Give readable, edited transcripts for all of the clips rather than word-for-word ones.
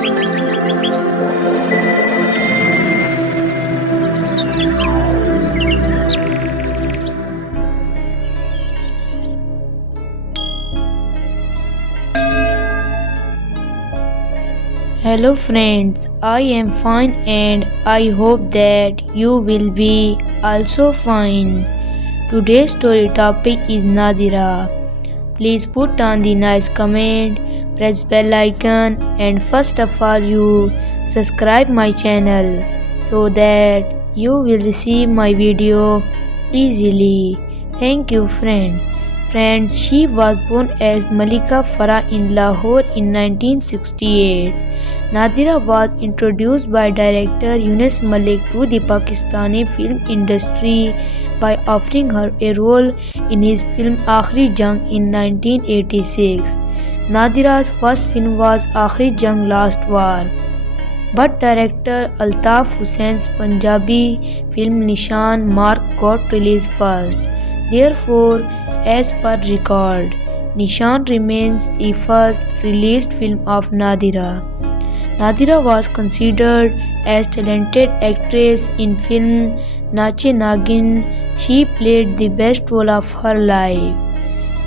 Hello friends, I am fine and I hope that you will be also fine. Today's story topic is Nadira. Please put on the nice comment, press bell icon and first of all you subscribe my channel so that you will receive my video easily. Thank you friend. Friends, she was born as Malika Farah in Lahore in 1968. Nadira was introduced by director Yunus Malik to the Pakistani film industry by offering her a role in his film Aakhri Jang in 1986. Nadira's first film was Aakhri Jang Last War. But director Altaf Hussein's Punjabi film Nishan Mark got released first. Therefore, as per record, Nishan remains the first released film of Nadira. Nadira was considered as talented actress in film Nache Nagin. She played the best role of her life.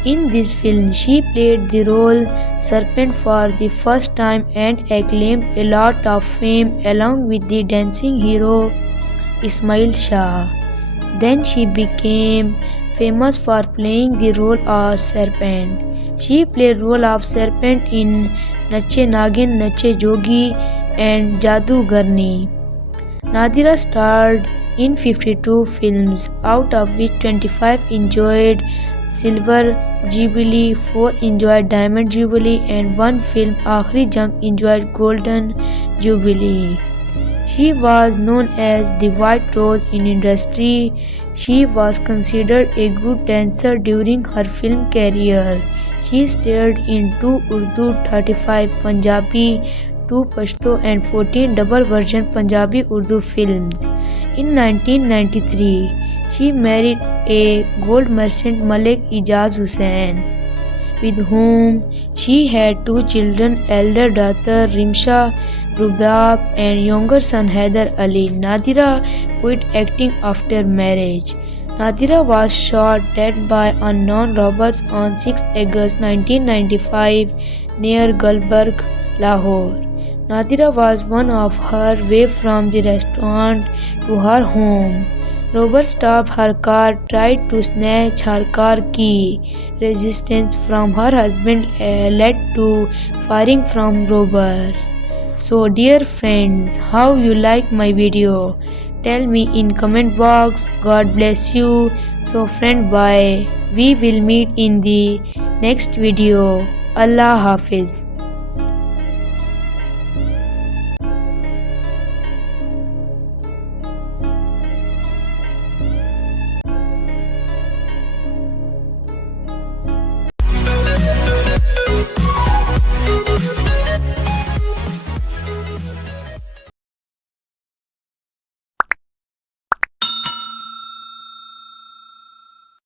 In this film, she played the role Serpent for the first time and acclaimed a lot of fame along with the dancing hero Ismail Shah. Then she became famous for playing the role of Serpent. She played role of Serpent in Nache Nagin, Nache Jogi and Jadugarni. Nadira starred in 52 films, out of which 25 enjoyed Silver Jubilee, 4 enjoyed Diamond Jubilee and 1 film Aakhri Jang enjoyed Golden Jubilee. She was known as the White Rose in industry. She was considered a good dancer during her film career. She starred in 2 Urdu, 35 Punjabi, 2 Pashto and 14 double version Punjabi Urdu films. In 1993, she married a gold merchant Malik Ijaz Hussain, with whom she had 2 children, elder daughter Rimsha Rubab and younger son Haider Ali. Nadira quit acting after marriage. Nadira was shot dead by unknown robbers on 6 August 1995 near Gulbarg, Lahore. Nadira was one of her way from the restaurant to her home. Robbers stopped her car, tried to snatch her car key. Resistance from her husband led to firing from robbers. So dear friends, how you like my video? Tell me in comment box. God bless you. So friend, bye. We will meet in the next video. Allah Hafiz.